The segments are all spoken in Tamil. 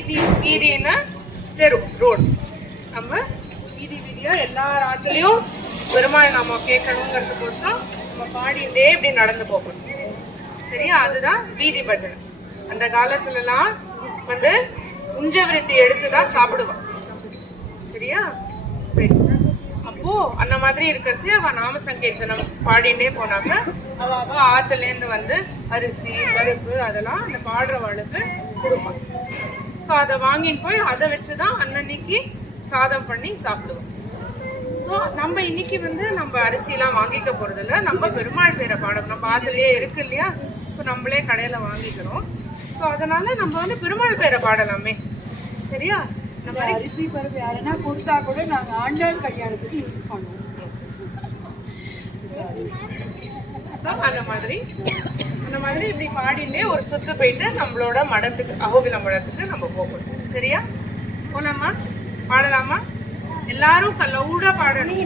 வீதின்னா தெரு ரோடு. நம்ம வீதியா எல்லா ராத்திரியும் பெருமாள் நாம கேட்கணுங்கிறதுக்கோசரம் நம்ம பாடிட்டே இப்படி நடந்து போகணும். சரியா? அதுதான் வீதி பஜனை. அந்த காலத்துலலாம் வந்து உஞ்சவிருத்தி எடுத்துதான் சாப்பிடுவான். சரியா? அப்போ அந்த மாதிரி இருக்கிறச்சு அவ நாம சங்கீர்த்தனம் பாடிட்டே போனாங்க. அவ ஆத்துலேருந்து வந்து அரிசி பருப்பு அதெல்லாம் அந்த பாடுறவளுக்கு கொடுப்பாங்க. ஸோ அதை வாங்கின்னு போய் அதை வச்சுதான் அன்னன்னைக்கு சாதம் பண்ணி சாப்பிடுவோம். ஸோ நம்ம இன்னைக்கு வந்து நம்ம அரிசிலாம் வாங்கிக்க போறதில்ல, நம்ம பெருமாள் பேரை பாடணும். நம்ம ஆத்துலயே இருக்கு இல்லையா? ஸோ நம்மளே கடையில வாங்கிக்கிறோம். ஸோ அதனால நம்ம வந்து பெருமாள் பேரை பாடலாமே. சரியா? நம்ம அரிசி பருப்பு யாருன்னா கொடுத்தா கூட நாங்க ஆண்டாள் கல்யாணத்துக்கு யூஸ் பண்ணுவோம். அந்த மாதிரி இப்படி பாடிட்டே ஒரு சுத்து போயிட்டு நம்மளோட மடத்துக்கு அகோபில மடத்துக்கு நம்ம போகணும். சரியா? போலாமா? பாடலாமா? எல்லாரும் லவுடா பாடணும்.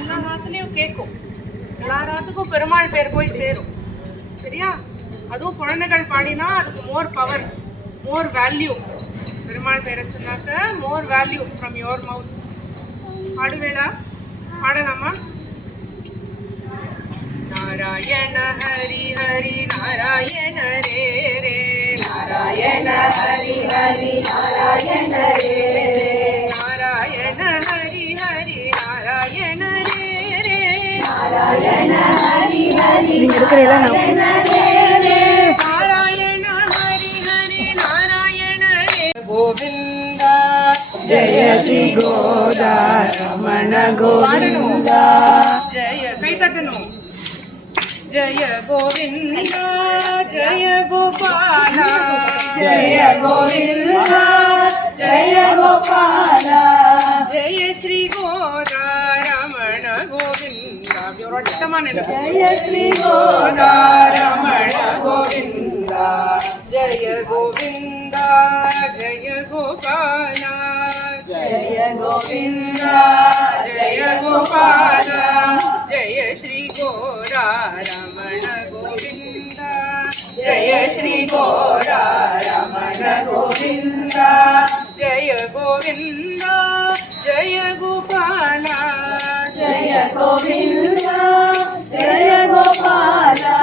எல்லா ராத்துலயும் கேட்கும், எல்லா ராத்துக்கும் பெருமாள் பேர் போய் சேரும். சரியா? அதுவும் குழந்தைகள் பாடினா அதுக்கு more power, more value. Perumal பேரை சொன்னாக்க more value from your mouth. பாடுவேளா? பாடலாமா? நாராயண ஹரி ஹரி நாராயண ரே ரே, நாராயண ஹரி ஹரி நாராயண ரே ரே, நாராயண ஹரி ஹரி நாராயண ரே ரே, நாராயண ஹரி ஹரி நாராயண ரே ரே, நாராயண ஹரி ஹரி நாராயண ரே. கோவிந்தா ஜெய ஸ்ரீ கோதா ரமண கோவிந்தா. ஜெய கை தட்டணும். ஜெய கோவிந்தா ஜெய கோபாலா, ஜெய கோவிந்தா ஜெய கோபாலா, ஜெய ஸ்ரீ கோதா ரமண கோவிந்தா. ஒரு வட்டமான ஜெய ஸ்ரீ கோதா ரமண கோவிந்தா, ஜெய கோவிந்தா ஜெய கோபாலா, ஜெய கோவிந்தா ஜெய கோபாலா, ஜெய ஸ்ரீ கோதா ரமண கோவிந்தா, ஜெய ஸ்ரீ கோதா ரமண கோவிந்தா, ஜெய கோவிந்தா ஜெய கோபாலா, ஜெய கோவிந்தா ஜெய கோபாலா,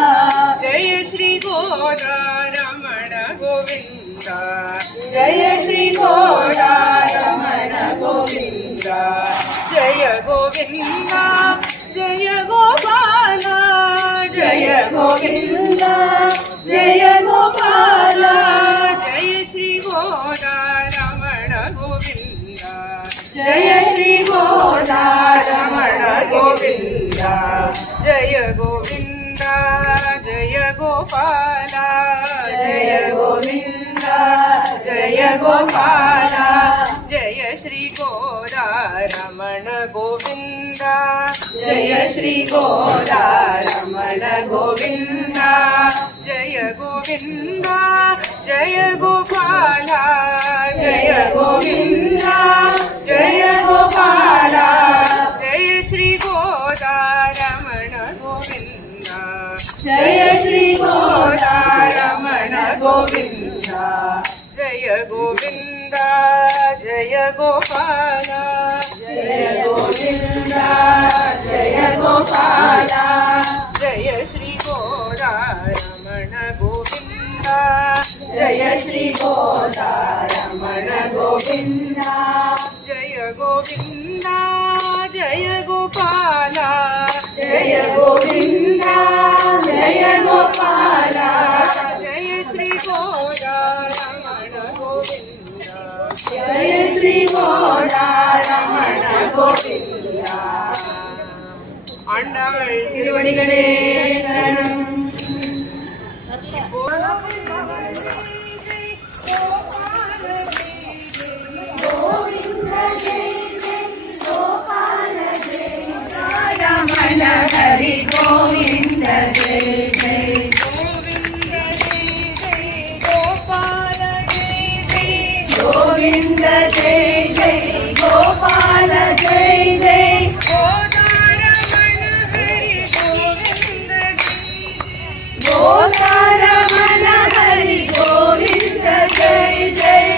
ஜெய ஸ்ரீ கோதா ரமண கோவிந்தா, ஜெய ஸ்ரீ கோதா ரமண கோவிந்தா, ஜெய கோவிந்தா ஜெய கோபாலா, ஜெய கோவிந்தா ஜெய கோபாலா, ஜெய ஸ்ரீ கோதா ரமண கோவிந்தா, ஜெய ஸ்ரீ கோதா ரமண கோவிந்தா, ஜெய கோவிந்தா ஜெய கோபாலா, ஜெய கோவிந்தா ஜெய கோபாலா, ஜெய ஸ்ரீ கோதா ரமண கோவிந்தா, ஜெய ஸ்ரீ கோதா ரமண கோவிந்தா, ஜெய கோவிந்தா ஜெய கோபாலா, ஜெய கோவிந்தா ஜெய கோபாலா, ஜெய ஸ்ரீ கோதா ரமண கோவிந்தா, ஜெய ஸ்ரீ கோதா ரமண கோவிந்தா, ஜெய கோவிந்தா ஜெய கோபாலா, ஜெய கோவிந்தா ஜெய கோபாலா, ஜெய ஸ்ரீ கோதா ரமண கோவிந்தா, ஜெய ஸ்ரீ கோதா ரமண கோவிந்தா, ஜெய கோவிந்தா ஜெய கோபாலா, ஜெய கோவிந்தா ஜெய கோபாலா, ஜெய ஸ்ரீ கோதா ரமண கோவிந்தா, ஜெய ஸ்ரீ கோதா ரமண கோவிந்தா. ஆண்டாள் திருவடிகளே சரணம். ரமண ஹரி கோவிந்த ஜெய ஜெய, கோவிந்த ஜெய ஜெய கோபால ஜெய ஜெய, கோதா ரமண ஹரி கோவிந்த ஜெய ஜெய,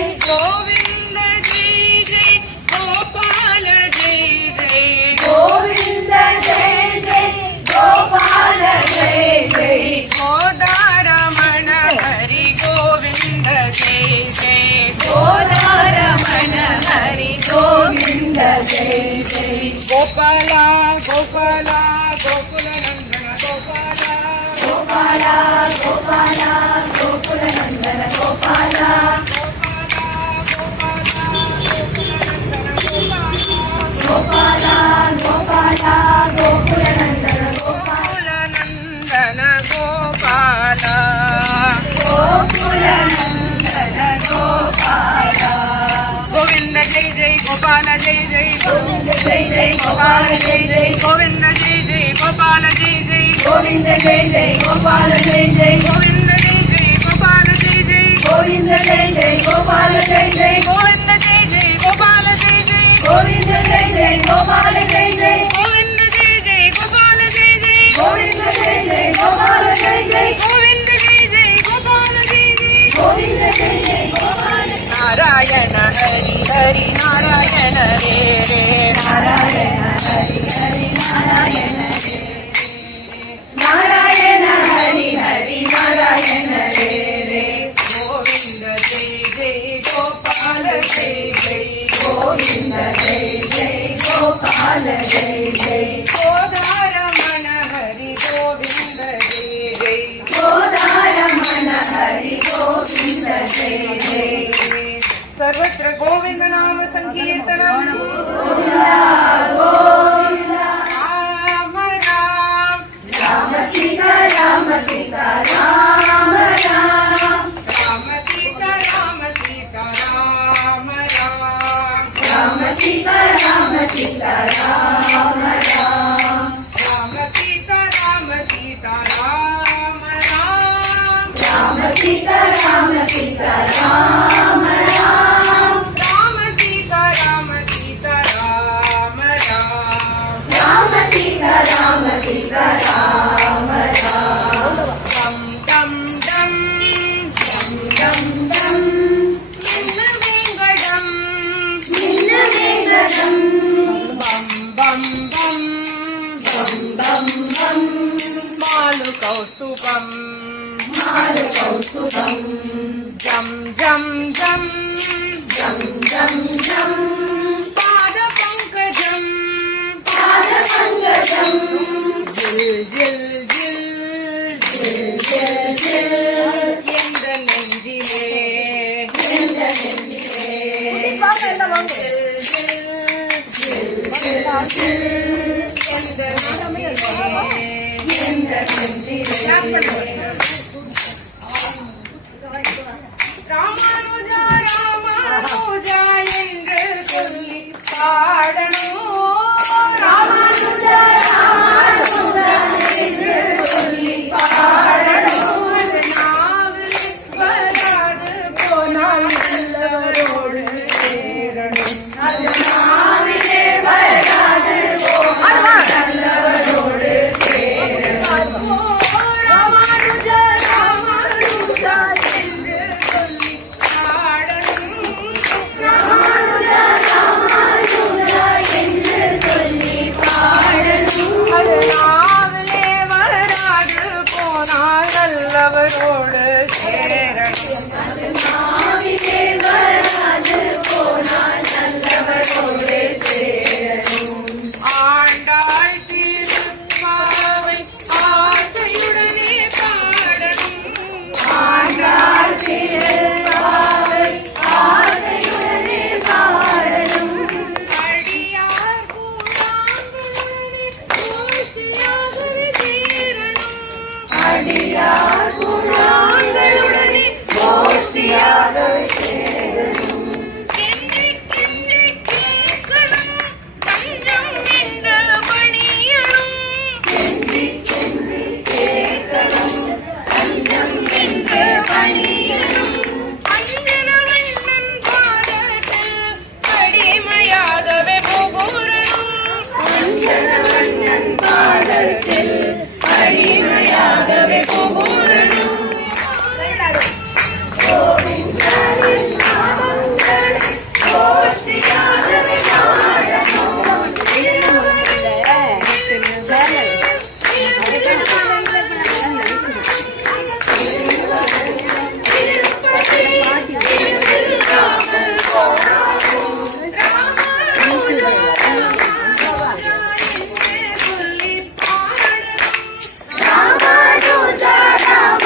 गोपाल गोकुल नंदन गोपाल गोपाल गोपाल गोकुल नंदन गोपाल नंदन गोपाल गोकुल नंदन गोपाल गोविंद जय जय गोपाल जय जय गोविंद जय जय गोपाल जय जय गोविंद जय जय गोपाल जय जय गोविंद जय जय गोपाल जय जय गोविंद जय जय गोपाल जय जय गोविंद जय जय गोपाल जय जय गोविंद जय जय गोपाल जय जय गोविंद जय जय गोपाल जय जय गोविंद जय जय गोपाल जय जय गोविंद जय जय गोपाल जय जय गोविंद जय जय गोपाल जय जय गोविंद जय जय गोपाल नारायण हरि हरि नारायण रे रे नारायण हरि हरि नारायण रे नारायण हरि हरि नारायण रे रे गोविंद जय जय गोपाल जय जय गोविंद जय जय गोपाल जय जय गोदारमण हरि गोविंद जय जय गोदारमण हरि गोविंद जय जय सर्वत्र गोविंद नाम संकीर्तनम गोविंद राम राम राम सीता राम सीता राम राम राम सीता राम सीता राम राम राम सीता राम सीता राम राम राम सीता राम सीता राम राम राम सीता राम सीता राम राम राम सीता राम सीता राम राम राम सीता राम सीता राम राम डम डम डम डम डम निन्न वेंगडम निन्न वेंकटम बम बम बम बम बम बम मालु कौस्तुभम माल कौस्तुभम जम जम जम जम जम जम पाद पंकजम पाद पंकजम जिल जिल जिल जिल जिल जिल எந்த நெஞ்சிலே எந்த நெஞ்சிலே எந்த எந்த நெஞ்சிலே ராமானுஜா ராமானுஜா என்று சொல்லி பாடணும் ராமானுஜா ராமானுஜா என்று சொல்லி பாடணும் அது நாவில் வராது போனால் நல்லவரோடு சேரணும் அது நாவிலே வராது போனால் நல்லவரோடு சேரணும் ராமானுஜா ராமானுஜா என்று சொல்லி பாடணும் ராமானுஜா ராமானுஜா என்று சொல்லி பாடணும் அது நாவிலே வராது போனால் நல்லவரோடு சேரணும் அது நாவிலே வராது போனால் நல்லவரோடு சேரணும் ஆண்டாள் திருப்பாவை ஆசையுடனே பாடணும் ஆண்டாள் திருப்பாவை ஆசையுடனே பாடணும் அடியார் கூழாங்கலுடனே கோஷ்டியாகவே சேரணும் அடியார் குழாங்களுடனே கோஷ்டியாகவே சேரணும் கெஞ்சி கெஞ்சி கேட்கணும் பஞ்சம் என்ற பணியணும் கெஞ்சி கெஞ்சி கேட்கணும் தஞ்சம் என்று பணியணும் அஞ்சனவண்ணன் பாதத்தில் அடிமையாகவே புகுறணும் அஞ்சனவண்ணன் பாதத்தில் அடிமையாகவே புகுறணும் கோவிந்தனின் நாமங்கள் கோஷ்டியாகவே பாடணும் திருப்பதி திருவிழாவில் போனாலும் ராமானுஜா ராமானுஜா என்று சொல்லி பாடணும் Ramanuja Ramanuja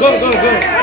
Go, go, go.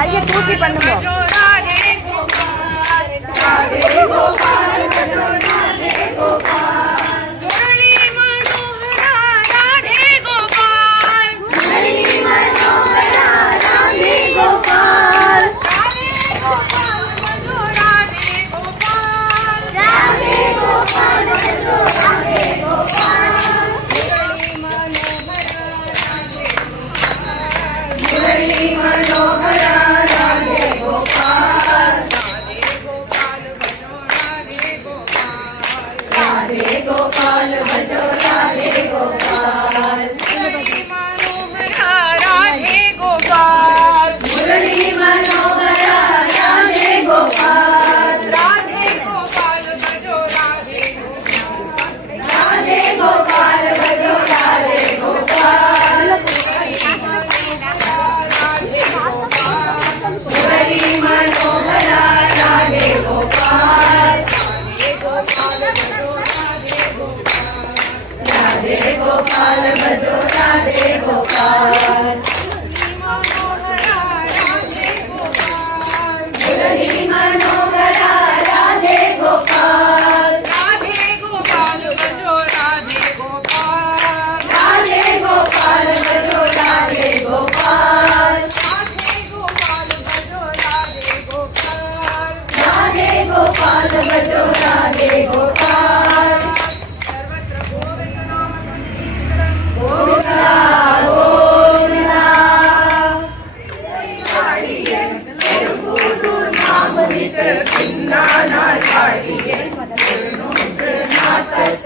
கையை தூக்கி பண்ணுங்க.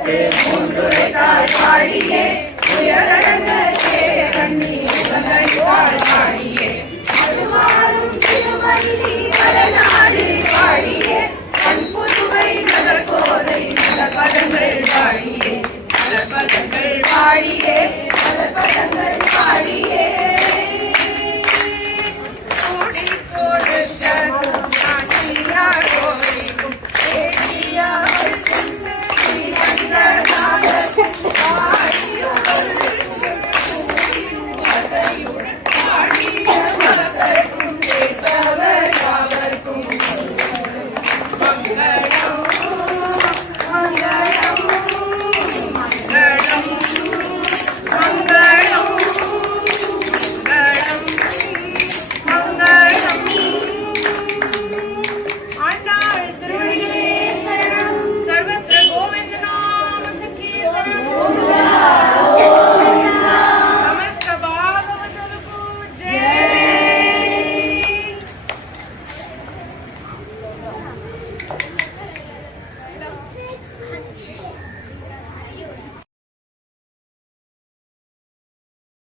பூந்துரைத்தாள் பாடியே உயரடங்க சேய கண்ணி உலகைத்தாள் பாடியே அருமாறும் திருவள்ளி மலநாடு பாடியே அன்புதுவை நகர்கோதை மலர்பதங்கள் பாடியே மலர்பதங்கள் பாடியே மலர்பதங்கள் பாடியே